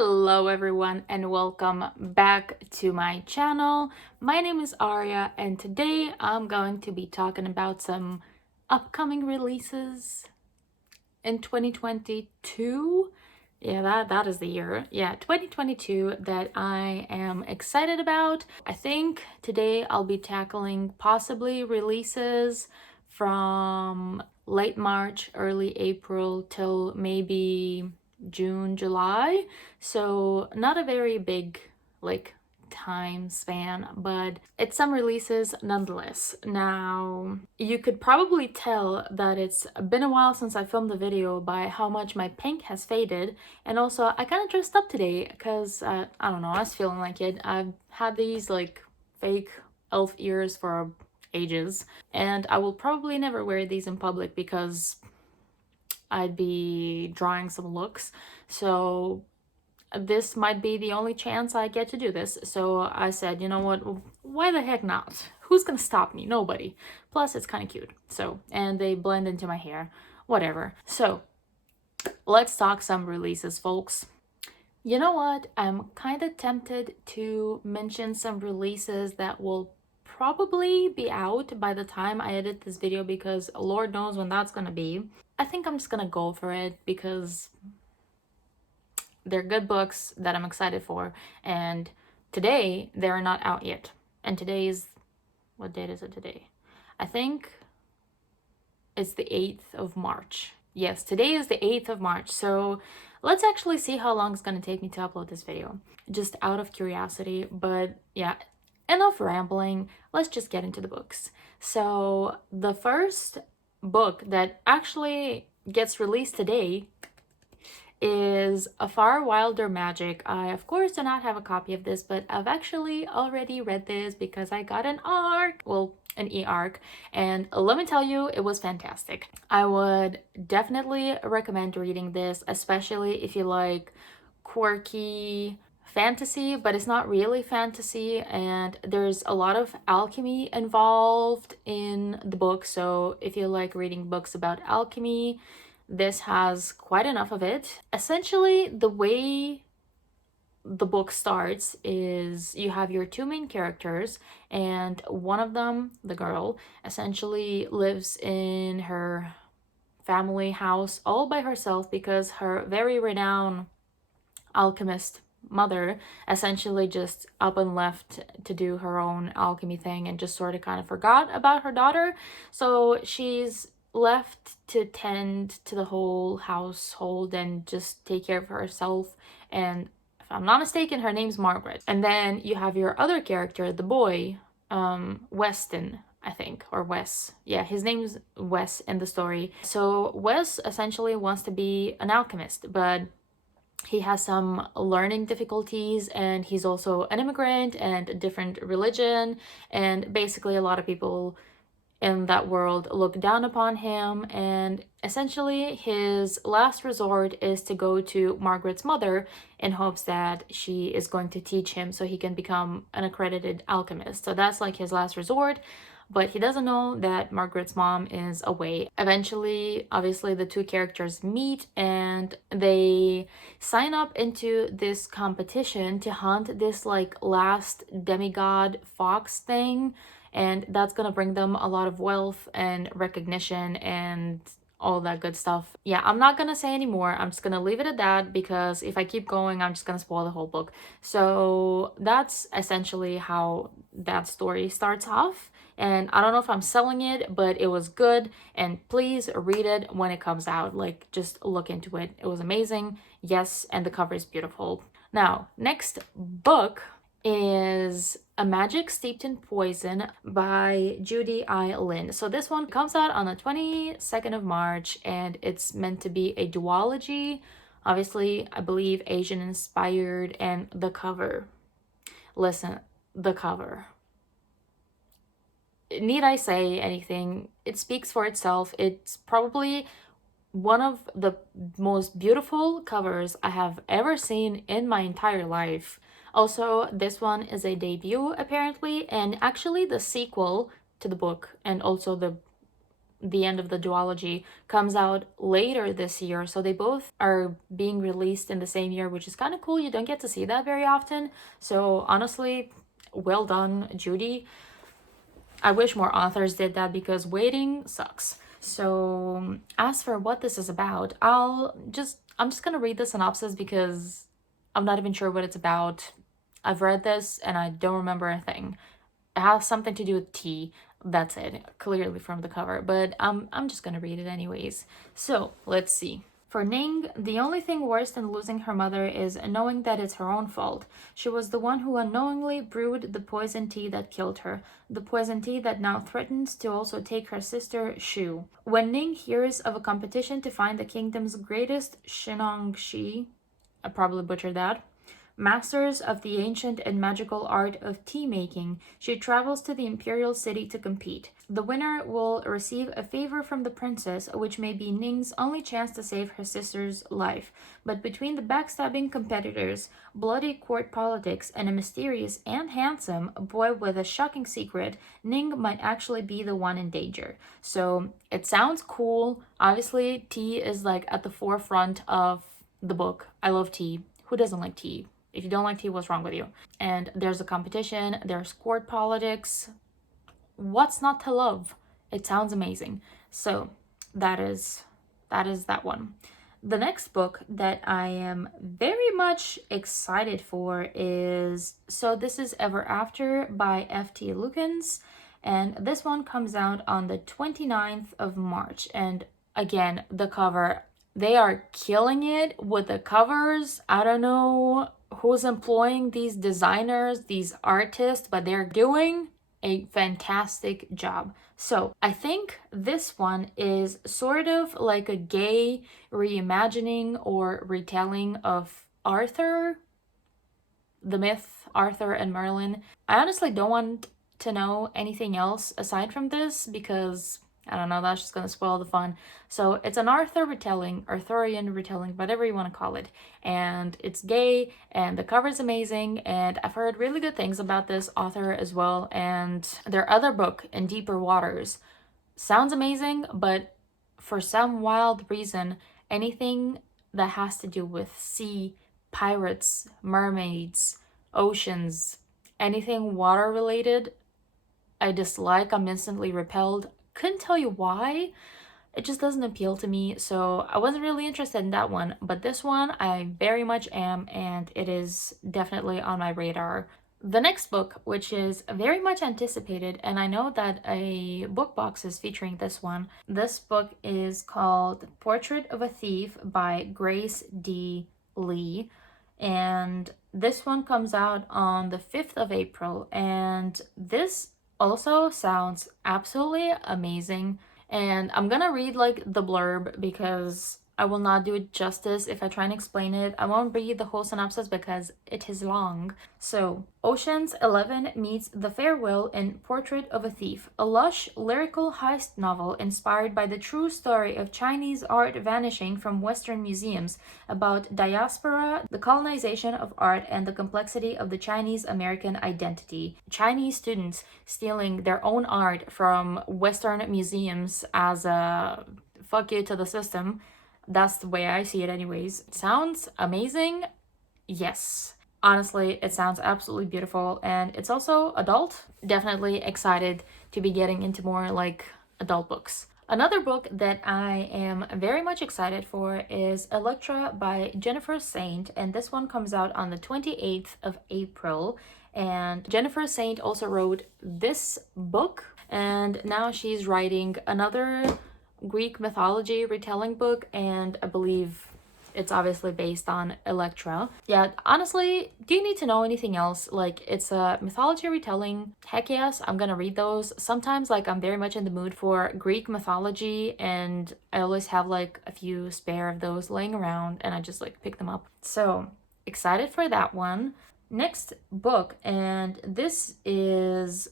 Hello everyone and welcome back to my channel. My name is Arya and today I'm going to be talking about some upcoming releases in 2022. Yeah, that is the year. Yeah, 2022 that I am excited about. I think today I'll be tackling possibly releases from late March, early April till maybe June, July. So not a very big time span, but it's some releases nonetheless. Now, you could probably tell that it's been a while since I filmed the video by how much my pink has faded, and also I kind of dressed up today because I don't know, I was feeling like it. I've had these fake elf ears for ages, and I will probably never wear these in public because I'd be drawing some looks. So this might be the only chance I get to do this. So I said, you know what, why the heck not? Who's gonna stop me? Nobody. Plus it's kind of cute. So, and they blend into my hair, whatever. So let's talk some releases, folks. You know what, I'm kind of tempted to mention some releases that will probably be out by the time I edit this video because Lord knows when that's gonna be. I think I'm just gonna go for it because they're good books that I'm excited for, and today they're not out yet. And today's, what date is it today? I think it's the 8th of March. Yes, today is the 8th of March. So let's actually see how long it's going to take me to upload this video, just out of curiosity. But yeah, enough rambling. Let's just get into the books. So the first book that actually gets released today is A Far Wilder Magic. I of course do not have a copy of this, but I've actually already read this because I got an ARC, well, an e-ARC, and let me tell you, it was fantastic. I would definitely recommend reading this, especially if you like quirky fantasy, but it's not really fantasy, and there's a lot of alchemy involved in the book. So if you like reading books about alchemy, this has quite enough of it. Essentially, the way the book starts is you have your two main characters, and one of them, the girl, essentially lives in her family house all by herself because her very renowned alchemist mother essentially just up and left to do her own alchemy thing and just sort of kind of forgot about her daughter. So she's left to tend to the whole household and just take care of herself. And if I'm not mistaken, her name's Margaret. And then you have your other character, the boy, Weston, I think, or Wes. Yeah, his name's Wes in the story. So Wes essentially wants to be an alchemist, but he has some learning difficulties, and he's also an immigrant and a different religion, and basically a lot of people in that world look down upon him, and essentially his last resort is to go to Margaret's mother in hopes that she is going to teach him so he can become an accredited alchemist. So that's like his last resort, but he doesn't know that Margaret's mom is away. Eventually, obviously, the two characters meet and they sign up into this competition to hunt this last demigod fox thing, and that's gonna bring them a lot of wealth and recognition and all that good stuff. Yeah, I'm not gonna say anymore. I'm just gonna leave it at that because if I keep going, I'm just gonna spoil the whole book. So that's essentially how that story starts off. And I don't know if I'm selling it, but it was good. And please read it when it comes out. Just look into it. It was amazing. Yes, and the cover is beautiful. Now, next book is A Magic Steeped in Poison by Judy I. Lin. So this one comes out on the 22nd of March, and it's meant to be a duology. Obviously, I believe Asian inspired, and the cover. Listen, the cover. Need I say anything? It speaks for itself. It's probably one of the most beautiful covers I have ever seen in my entire life. Also, this one is a debut apparently, and actually the sequel to the book, and also the the end of the duology, comes out later this year. So they both are being released in the same year, which is kind of cool. You don't get to see that very often. So honestly, well done, Judy. I wish more authors did that because waiting sucks. So as for what this is about, I'm just gonna read the synopsis because I'm not even sure what it's about. I've read this and I don't remember a thing. It has something to do with tea. That's it, clearly from the cover, but I'm just gonna read it anyways. So let's see. For Ning, the only thing worse than losing her mother is knowing that it's her own fault. She was the one who unknowingly brewed the poison tea that killed her, the poison tea that now threatens to also take her sister, Shu. When Ning hears of a competition to find the kingdom's greatest Shinongshi, I probably butchered that, masters of the ancient and magical art of tea making, she travels to the imperial city to compete. The winner will receive a favor from the princess, which may be Ning's only chance to save her sister's life. But between the backstabbing competitors, bloody court politics, and a mysterious and handsome boy with a shocking secret, Ning might actually be the one in danger. So it sounds cool. Obviously, tea is like at the forefront of the book. I love tea. Who doesn't like tea? If you don't like tea, what's wrong with you? And there's a competition, there's court politics. What's not to love? It sounds amazing. So that is that one. The next book that I am very much excited for is, so this is Ever After by F.T. Lukens, and this one comes out on the 29th of March. And again, the cover, they are killing it with the covers. I don't know who's employing these designers, these artists, but they're doing a fantastic job. So I think this one is sort of like a gay reimagining or retelling of Arthur, the myth Arthur and Merlin. I honestly don't want to know anything else aside from this because I don't know, that's just gonna spoil the fun. So it's an Arthurian retelling, whatever you want to call it. And it's gay, and the cover is amazing, and I've heard really good things about this author as well. And their other book, In Deeper Waters, sounds amazing, but for some wild reason, anything that has to do with sea, pirates, mermaids, oceans, anything water related, I dislike. I'm instantly repelled. Couldn't tell you why. It just doesn't appeal to me, so I wasn't really interested in that one. But this one, I very much am, and it is definitely on my radar. The next book, which is very much anticipated, and I know that a book box is featuring this one. This book is called Portrait of a Thief by Grace D. Lee. And this one comes out on the 5th of April, and this also sounds absolutely amazing. And I'm gonna read like the blurb because I will not do it justice if I try and explain it. I won't read the whole synopsis because it is long. So, Ocean's 11 meets The Farewell in Portrait of a Thief, a lush, lyrical heist novel inspired by the true story of Chinese art vanishing from Western museums, about diaspora, the colonization of art, and the complexity of the Chinese American identity. Chinese students stealing their own art from Western museums as a fuck you to the system. That's the way I see it anyways. Sounds amazing? Yes. Honestly, it sounds absolutely beautiful, and it's also adult. Definitely excited to be getting into more like adult books. Another book that I am very much excited for is Elektra by Jennifer Saint, and this one comes out on the 28th of April. And Jennifer Saint also wrote this book, and now she's writing another Greek mythology retelling book, and I believe it's obviously based on Elektra. Yeah, honestly, do you need to know anything else? Like, it's a mythology retelling. Heck yes, I'm gonna read those. Sometimes, like, I'm very much in the mood for Greek mythology, and I always have, like, a few spare of those laying around, and I just, like, pick them up. So, excited for that one. Next book, and this is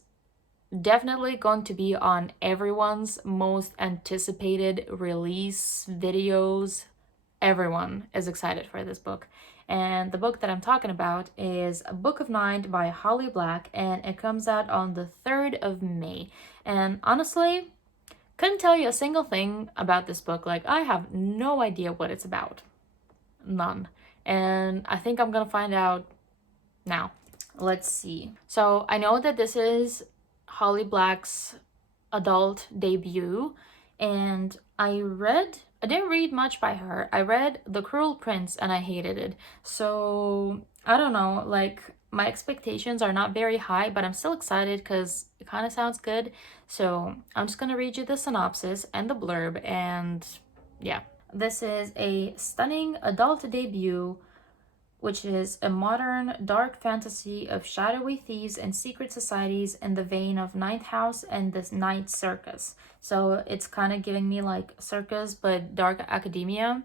definitely going to be on everyone's most anticipated release videos. Everyone is excited for this book. And the book that I'm talking about is A Book of Night by Holly Black, and it comes out on the 3rd of May. And honestly, Couldn't tell you a single thing about this book. Like, I have no idea what it's about. None. And I think I'm gonna find out now. Let's see. So I know that this is Holly Black's adult debut, and I didn't read much by her. I read The Cruel Prince and I hated it. So I don't know, like my expectations are not very high, but I'm still excited because it kind of sounds good. So I'm just gonna read you the synopsis and the blurb, and yeah. This is a stunning adult debut, which is a modern dark fantasy of shadowy thieves and secret societies in the vein of Ninth House and the Night Circus. So it's kind of giving me like circus but dark academia.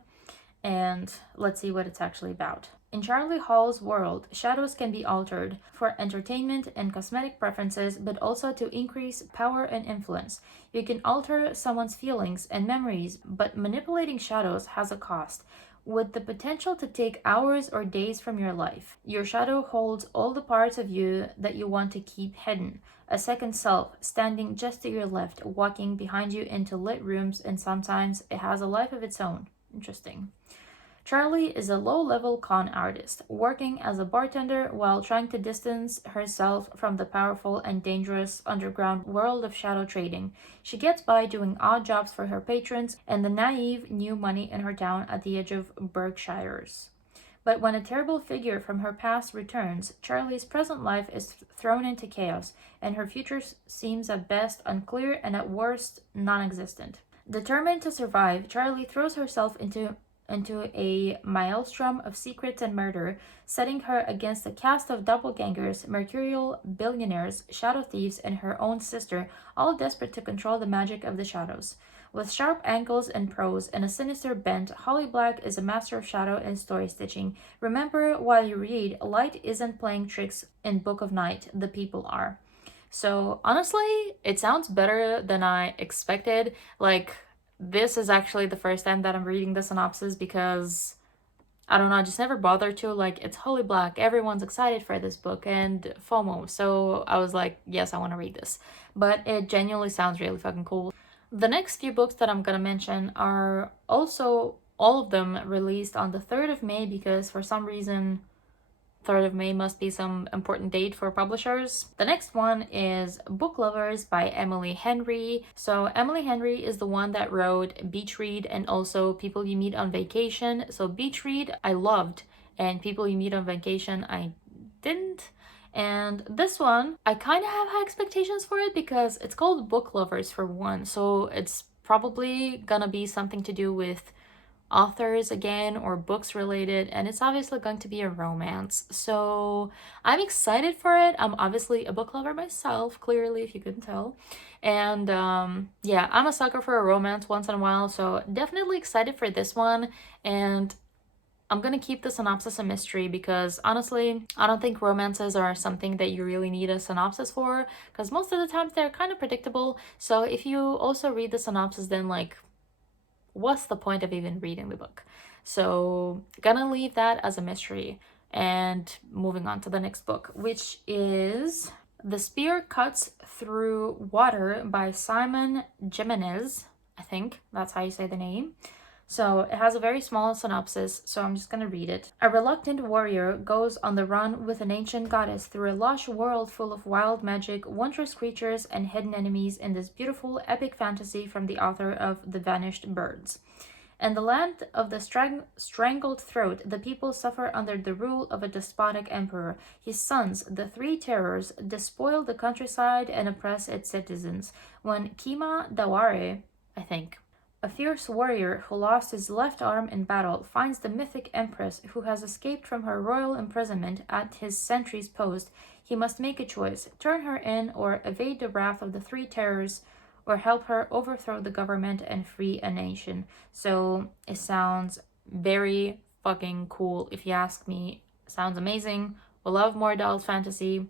And let's see what it's actually about. In Charlie Hall's world, shadows can be altered for entertainment and cosmetic preferences, but also to increase power and influence. You can alter someone's feelings and memories, but manipulating shadows has a cost, with the potential to take hours or days from your life. Your shadow holds all the parts of you that you want to keep hidden. A second self, standing just to your left, walking behind you into lit rooms, and sometimes it has a life of its own. Interesting. Charlie is a low-level con artist, working as a bartender while trying to distance herself from the powerful and dangerous underground world of shadow trading. She gets by doing odd jobs for her patrons and the naive new money in her town at the edge of Berkshires. But when a terrible figure from her past returns, Charlie's present life is thrown into chaos, and her future seems at best unclear and at worst non-existent. Determined to survive, Charlie throws herself into a maelstrom of secrets and murder, setting her against a cast of doppelgangers, mercurial billionaires, shadow thieves, and her own sister, all desperate to control the magic of the shadows. With sharp angles and prose and a sinister bent, Holly Black is a master of shadow and story stitching. Remember while you read, light isn't playing tricks in Book of Night, the people are. So honestly, it sounds better than I expected. Like, this is actually the first time that I'm reading the synopsis because I don't know, I just never bothered to. Like, it's Holly Black, everyone's excited for this book, and FOMO. So I was like, yes, I want to read this. But it genuinely sounds really fucking cool. The next few books that I'm gonna mention are also all of them released on the 3rd of May because for some reason 3rd of May must be some important date for publishers. The next one is Book Lovers by Emily Henry. So Emily Henry is the one that wrote Beach Read and also People You Meet on Vacation. So Beach Read I loved, and People You Meet on Vacation I didn't. And this one, I kind of have high expectations for it because it's called Book Lovers for one. So it's probably gonna be something to do with authors again or books related, and it's obviously going to be a romance, so I'm excited for it. I'm obviously a book lover myself, clearly, if you couldn't tell, and yeah, I'm a sucker for a romance once in a while, so definitely excited for this one. And I'm gonna keep the synopsis a mystery because honestly, I don't think romances are something that you really need a synopsis for because most of the times they're kind of predictable. So if you also read the synopsis, then like, what's the point of even reading the book? So gonna leave that as a mystery, and moving on to the next book, which is The Spear Cuts Through Water by Simon Jimenez. I think that's how you say the name. So it has a very small synopsis, so I'm just gonna read it. A reluctant warrior goes on the run with an ancient goddess through a lush world full of wild magic, wondrous creatures, and hidden enemies in this beautiful epic fantasy from the author of The Vanished Birds. In the land of the strangled throat, the people suffer under the rule of a despotic emperor. His sons, the Three Terrors, despoil the countryside and oppress its citizens. When Kima Daware, I think, a fierce warrior who lost his left arm in battle, finds the mythic empress who has escaped from her royal imprisonment at his sentry's post, he must make a choice: turn her in or evade the wrath of the Three Terrors, or help her overthrow the government and free a nation. So it sounds very fucking cool, if you ask me. Sounds amazing. Will love more adult fantasy.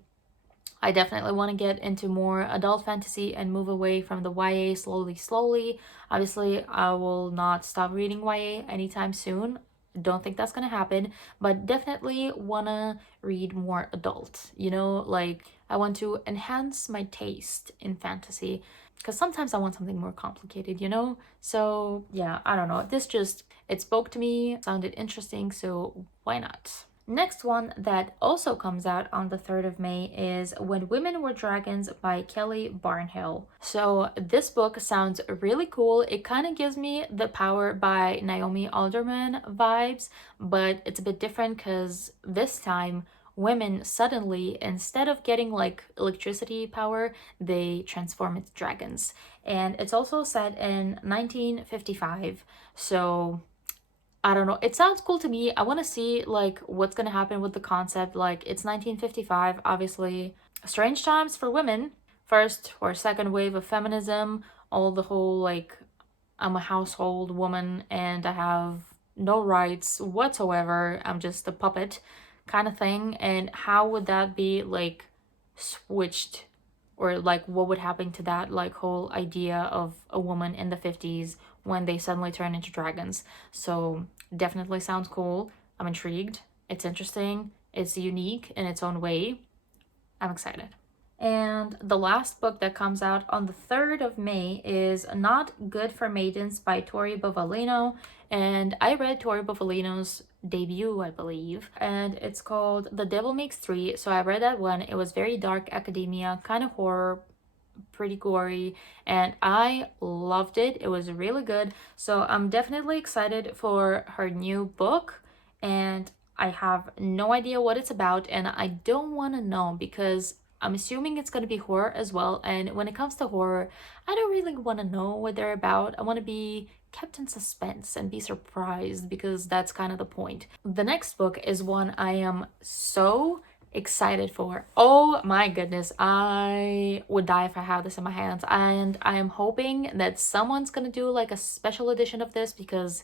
I definitely want to get into more adult fantasy and move away from the YA slowly. Obviously, I will not stop reading YA anytime soon. Don't think that's gonna happen, but definitely wanna read more adult. You know, like I want to enhance my taste in fantasy. because sometimes I want something more complicated, you know? So yeah, I don't know. This just, it spoke to me, sounded interesting, so why not? Next one that also comes out on the 3rd of May is When Women Were Dragons by Kelly Barnhill. So this book sounds really cool. It kind of gives me The Power by Naomi Alderman vibes, but it's a bit different because this time women suddenly, instead of getting like electricity power, they transform into dragons. And it's also set in 1955. So I don't know. It sounds cool to me. I want to see like what's going to happen with the concept. Like it's 1955, obviously strange times for women. First or second wave of feminism, all the whole like I'm a household woman and I have no rights whatsoever. I'm just a puppet kind of thing. And how would that be like switched, or like what would happen to that like whole idea of a woman in the 50s when they suddenly turn into dragons? So definitely sounds cool. I'm intrigued. It's interesting. It's unique in its own way. I'm excited. And the last book that comes out on the 3rd of May is Not Good for Maidens by Tori Bovalino. And I read Tori Bovalino's debut, I believe, and it's called The Devil Makes Three. So I read that one. It was very dark academia, kind of horror, pretty gory, and I loved it. It was really good. So I'm definitely excited for her new book, and I have no idea what it's about, and I don't want to know because I'm assuming it's going to be horror as well. And when it comes to horror, I don't really want to know what they're about. I want to be kept in suspense and be surprised because that's kind of the point. The next book is one I am so excited for. Oh my goodness, I would die if I had this in my hands. And I am hoping that someone's gonna do like a special edition of this because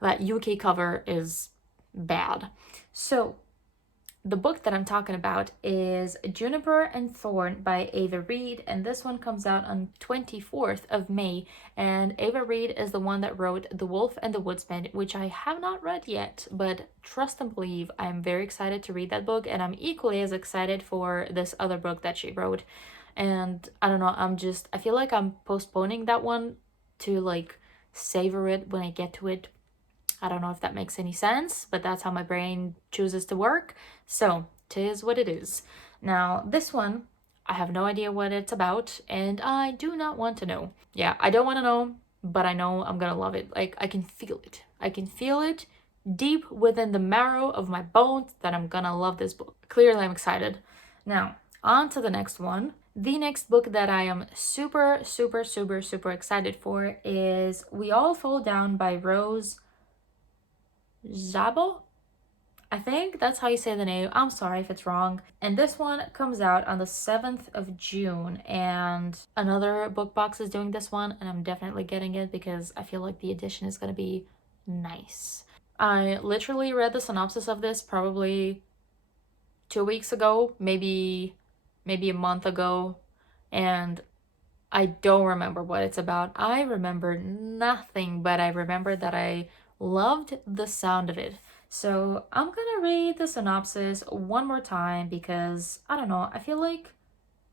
that UK cover is bad. So the book that I'm talking about is Juniper and Thorne by Ava Reid, and this one comes out on 24th of May. And Ava Reid is the one that wrote The Wolf and the Woodsman, which I have not read yet, but trust and believe I'm very excited to read that book, and I'm equally as excited for this other book that she wrote. And I don't know, I feel like I'm postponing that one to like savor it when I get to it. I don't know if that makes any sense, but that's how my brain chooses to work. So, tis what it is. Now, this one, I have no idea what it's about, and I do not want to know. Yeah, I don't want to know, but I know I'm gonna love it. Like, I can feel it. I can feel it deep within the marrow of my bones that I'm gonna love this book. Clearly, I'm excited. Now, on to the next one. The next book that I am super, super, super, super excited for is We All Fall Down by Rose Zabo? I think that's how you say the name. I'm sorry if it's wrong. And this one comes out on the 7th of June. And another book box is doing this one. And I'm definitely getting it because I feel like the edition is going to be nice. I literally read the synopsis of this probably 2 weeks ago, maybe a month ago. And I don't remember what it's about. I remember nothing, but I remember that I loved the sound of it. So I'm gonna read the synopsis one more time because I don't know, I feel like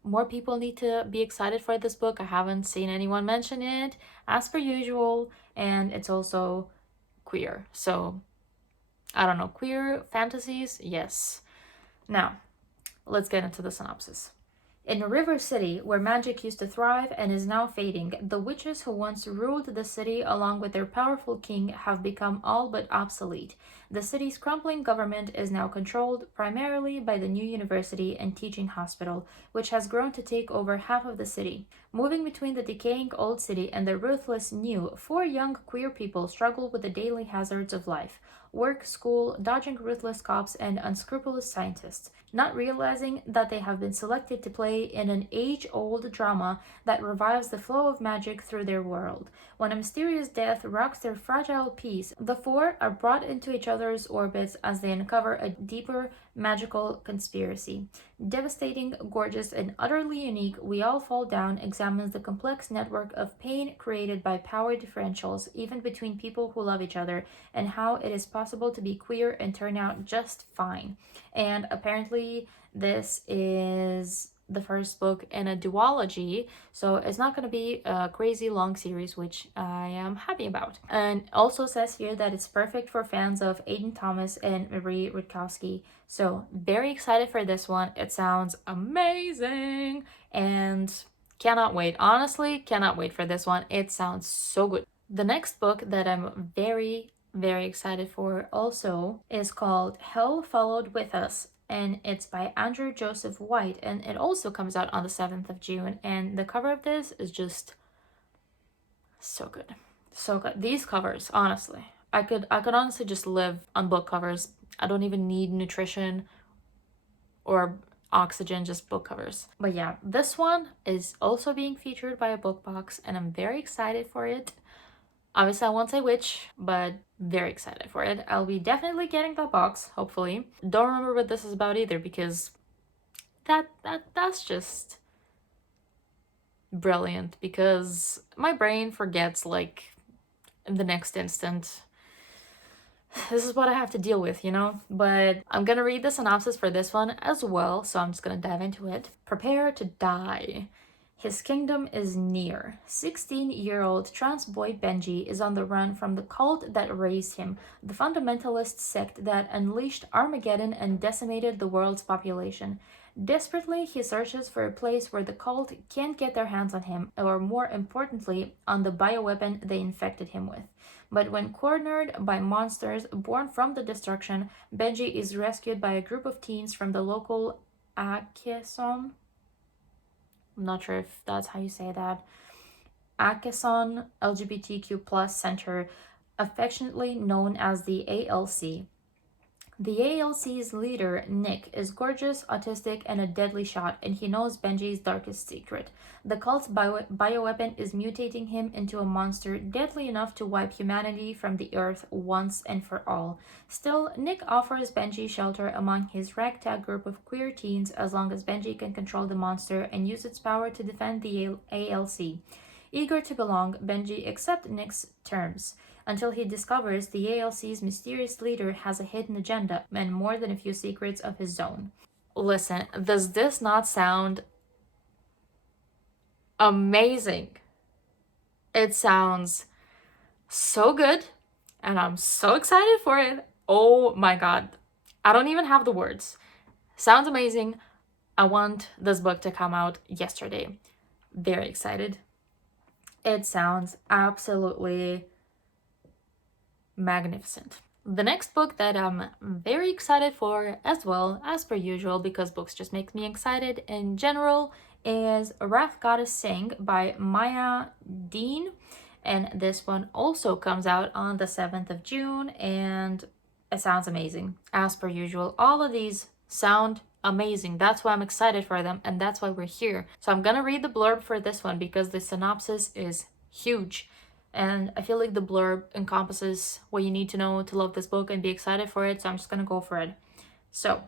more people need to be excited for this book. I haven't seen anyone mention it as per usual, and it's also queer. So I don't know, queer fantasies, yes. Now, let's get into the synopsis. In River City, where magic used to thrive and is now fading, the witches who once ruled the city along with their powerful king have become all but obsolete. The city's crumbling government is now controlled primarily by the new university and teaching hospital, which has grown to take over half of the city. Moving between the decaying old city and the ruthless new, four young queer people struggle with the daily hazards of life: work, school, dodging ruthless cops, and unscrupulous scientists, not realizing that they have been selected to play in an age-old drama that revives the flow of magic through their world. When a mysterious death rocks their fragile peace, the four are brought into each other's orbits as they uncover a deeper magical conspiracy. Devastating, gorgeous, and utterly unique, We All Fall Down examines the complex network of pain created by power differentials, even between people who love each other, and how it is possible to be queer and turn out just fine. And apparently, this is the first book in a duology, so it's not going to be a crazy long series, which I am happy about. And also says here that it's perfect for fans of Aiden Thomas and Marie Rutkowski. So very excited for this one. It sounds amazing and cannot wait. Honestly, cannot wait for this one. It sounds so good. The next book that I'm very excited for also is called Hell Followed With Us, and it's by Andrew Joseph White, and it also comes out on the 7th of June, and the cover of this is just so good. So good. These covers, honestly. I could honestly just live on book covers. I don't even need nutrition or oxygen, just book covers. But yeah, this one is also being featured by a book box, and I'm very excited for it. Obviously, I won't say which, but very excited for it. I'll be definitely getting that box, hopefully. Don't remember what this is about either, because that's just brilliant, because my brain forgets like in the next instant. This is what I have to deal with, you know? But I'm gonna read the synopsis for this one as well, so I'm just gonna dive into it. Prepare to die. His kingdom is near. 16-year-old trans boy Benji is on the run from the cult that raised him, the fundamentalist sect that unleashed Armageddon and decimated the world's population. Desperately, he searches for a place where the cult can't get their hands on him, or more importantly, on the bioweapon they infected him with. But when cornered by monsters born from the destruction, Benji is rescued by a group of teens from the local Akeson. I'm not sure if that's how you say that. Akeson LGBTQ plus Center, affectionately known as the ALC. The ALC's leader, Nick, is gorgeous, autistic, and a deadly shot, and he knows Benji's darkest secret. The cult's bioweapon is mutating him into a monster deadly enough to wipe humanity from the earth once and for all. Still, Nick offers Benji shelter among his ragtag group of queer teens as long as Benji can control the monster and use its power to defend the ALC. Eager to belong, Benji accepts Nick's terms, until he discovers the ALC's mysterious leader has a hidden agenda and more than a few secrets of his own. Listen, does this not sound amazing? It sounds so good, and I'm so excited for it. Oh my god. I don't even have the words. Sounds amazing. I want this book to come out yesterday. Very excited. It sounds absolutely magnificent. The next book that I'm very excited for as well, as per usual, because books just make me excited in general, is Wrath Goddess Sing by Maya Dean. And this one also comes out on the 7th of June, and it sounds amazing. As per usual, all of these sound amazing. That's why I'm excited for them, and that's why we're here. So I'm gonna read the blurb for this one because the synopsis is huge. And I feel like the blurb encompasses what you need to know to love this book and be excited for it, so I'm just gonna go for it. So,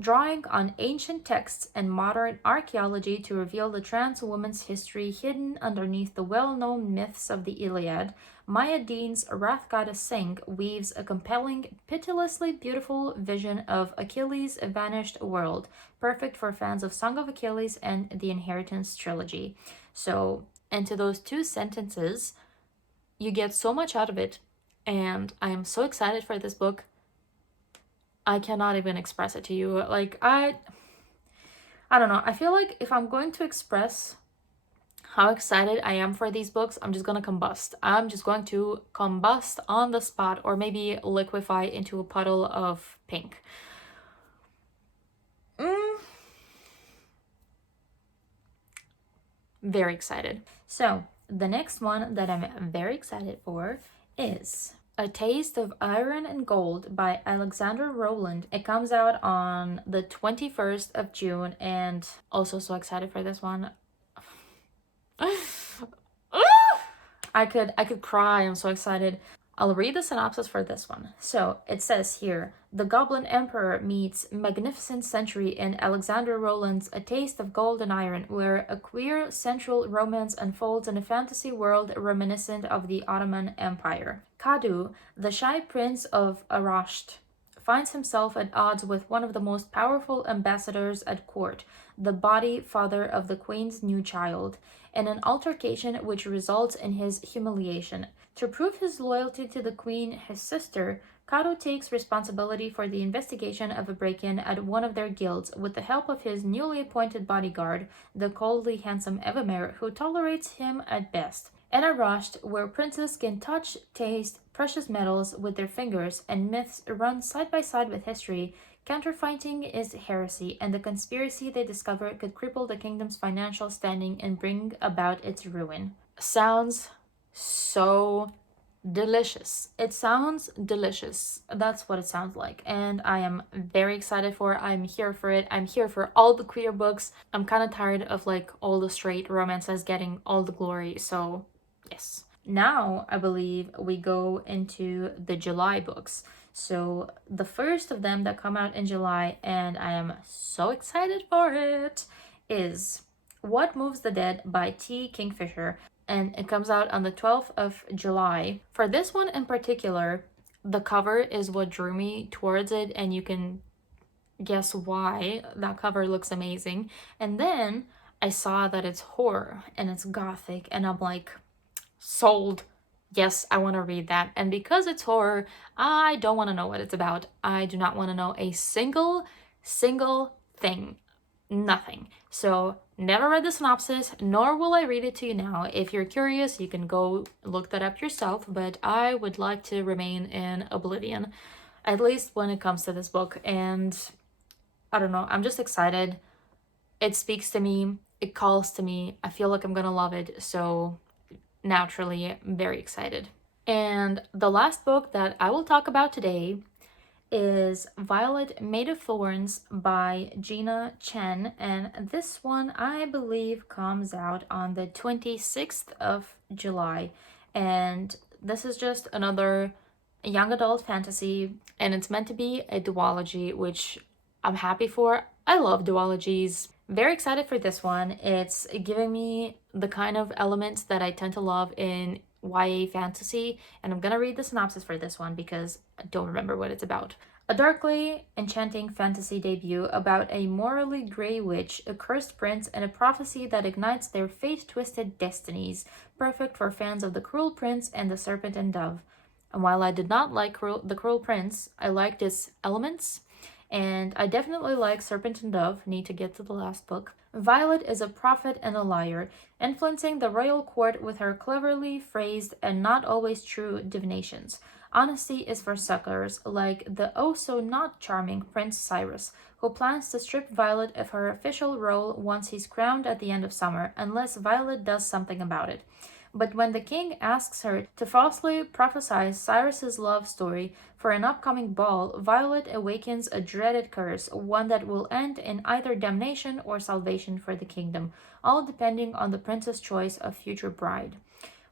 drawing on ancient texts and modern archaeology to reveal the trans woman's history hidden underneath the well-known myths of the Iliad, Maya Dean's Wrath Goddess Sing weaves a compelling, pitilessly beautiful vision of Achilles' vanished world, perfect for fans of Song of Achilles and the Inheritance trilogy. So, into those two sentences, you get so much out of it, and I am so excited for this book. I cannot even express it to you. Like, I don't know. I feel like if I'm going to express how excited I am for these books, I'm just gonna combust. I'm just going to combust on the spot, or maybe liquefy into a puddle of pink. Very excited. So, the next one that I'm very excited for is A Taste of Iron and Gold by Alexandra Rowland. It comes out on the 21st of June, and also so excited for this one. I could cry. I'm so excited. I'll read the synopsis for this one. So, it says here, the Goblin Emperor meets Magnificent Century in Alexandra Rowland's A Taste of Gold and Iron, where a queer central romance unfolds in a fantasy world reminiscent of the Ottoman Empire. Kadu, the shy prince of Arasht, finds himself at odds with one of the most powerful ambassadors at court, the body father of the queen's new child, in an altercation which results in his humiliation. To prove his loyalty to the queen, his sister, Kato takes responsibility for the investigation of a break-in at one of their guilds with the help of his newly appointed bodyguard, the coldly handsome Evamer, who tolerates him at best. In a rush where princes can touch, taste precious metals with their fingers and myths run side by side with history, counterfeiting is heresy, and the conspiracy they discover could cripple the kingdom's financial standing and bring about its ruin. Sounds so delicious. It sounds delicious. That's what it sounds like. And I am very excited for it. I'm here for it. I'm here for all the queer books. I'm kind of tired of like all the straight romances getting all the glory. So, yes. Now, I believe we go into the July books. So, the first of them that come out in July, and I am so excited for it, is What Moves the Dead by T. Kingfisher, and it comes out on the 12th of July. For this one in particular, the cover is what drew me towards it, and you can guess why. That cover looks amazing. And then I saw that it's horror and it's gothic, and I'm like, sold. Yes, I want to read that. And because it's horror, I don't want to know what it's about. I do not want to know a single thing. Nothing. So, never read the synopsis, nor will I read it to you now. If you're curious, you can go look that up yourself, but I would like to remain in oblivion, at least when it comes to this book. And I don't know, I'm just excited. It speaks to me, it calls to me. I feel like I'm gonna love it, so naturally, I'm very excited. And the last book that I will talk about today is Violet Made of Thorns by Gina Chen, and this one I believe comes out on the 26th of July. And this is just another young adult fantasy, and it's meant to be a duology, which I'm happy for. I love duologies. Very excited for this one. It's giving me the kind of elements that I tend to love in YA fantasy, and I'm gonna read the synopsis for this one because I don't remember what it's about. A darkly enchanting fantasy debut about a morally grey witch, a cursed prince, and a prophecy that ignites their fate-twisted destinies, perfect for fans of The Cruel Prince and The Serpent and Dove. And while I did not like The Cruel Prince, I liked its elements, and I definitely like Serpent and Dove. Need to get to the last book. Violet is a prophet and a liar, influencing the royal court with her cleverly phrased and not always true divinations. Honesty is for suckers, like the oh-so-not charming Prince Cyrus, who plans to strip Violet of her official role once he's crowned at the end of summer, unless Violet does something about it. But when the king asks her to falsely prophesy Cyrus's love story for an upcoming ball, Violet awakens a dreaded curse, one that will end in either damnation or salvation for the kingdom, all depending on the prince's choice of future bride.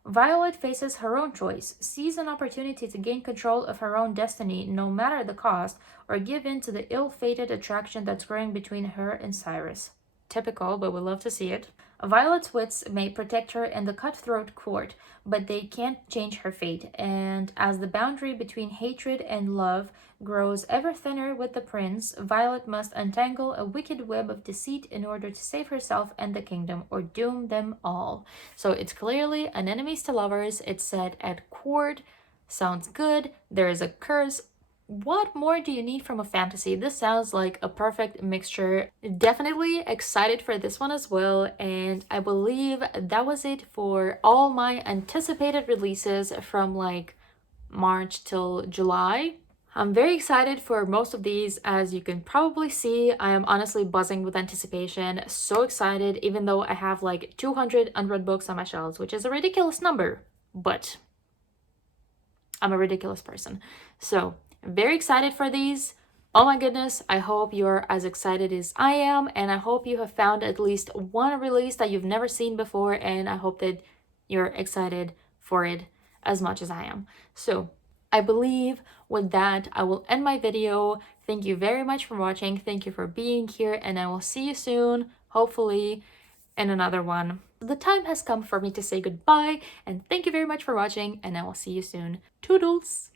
Violet faces her own choice, sees an opportunity to gain control of her own destiny no matter the cost, or give in to the ill-fated attraction that's growing between her and Cyrus. Typical, but we love to see it. Violet's wits may protect her in the cutthroat court, but they can't change her fate, and as the boundary between hatred and love grows ever thinner with the prince, Violet must untangle a wicked web of deceit in order to save herself and the kingdom, or doom them all. So it's clearly an enemies to lovers. It's set at court. Sounds good. There is a curse. What more do you need from a fantasy? This sounds like a perfect mixture. Definitely excited for this one as well, and I believe that was it for all my anticipated releases from like March till July. I'm very excited for most of these. As you can probably see, I am honestly buzzing with anticipation. So excited, even though I have like 200 unread books on my shelves, which is a ridiculous number, but I'm a ridiculous person. So very excited for these. Oh my goodness, I hope you're as excited as I am, and I hope you have found at least one release that you've never seen before, and I hope that you're excited for it as much as I am. So I believe with that, I will end my video. Thank you very much for watching. Thank you for being here, and I will see you soon, hopefully, in another one. The time has come for me to say goodbye, and thank you very much for watching, and I will see you soon. Toodles!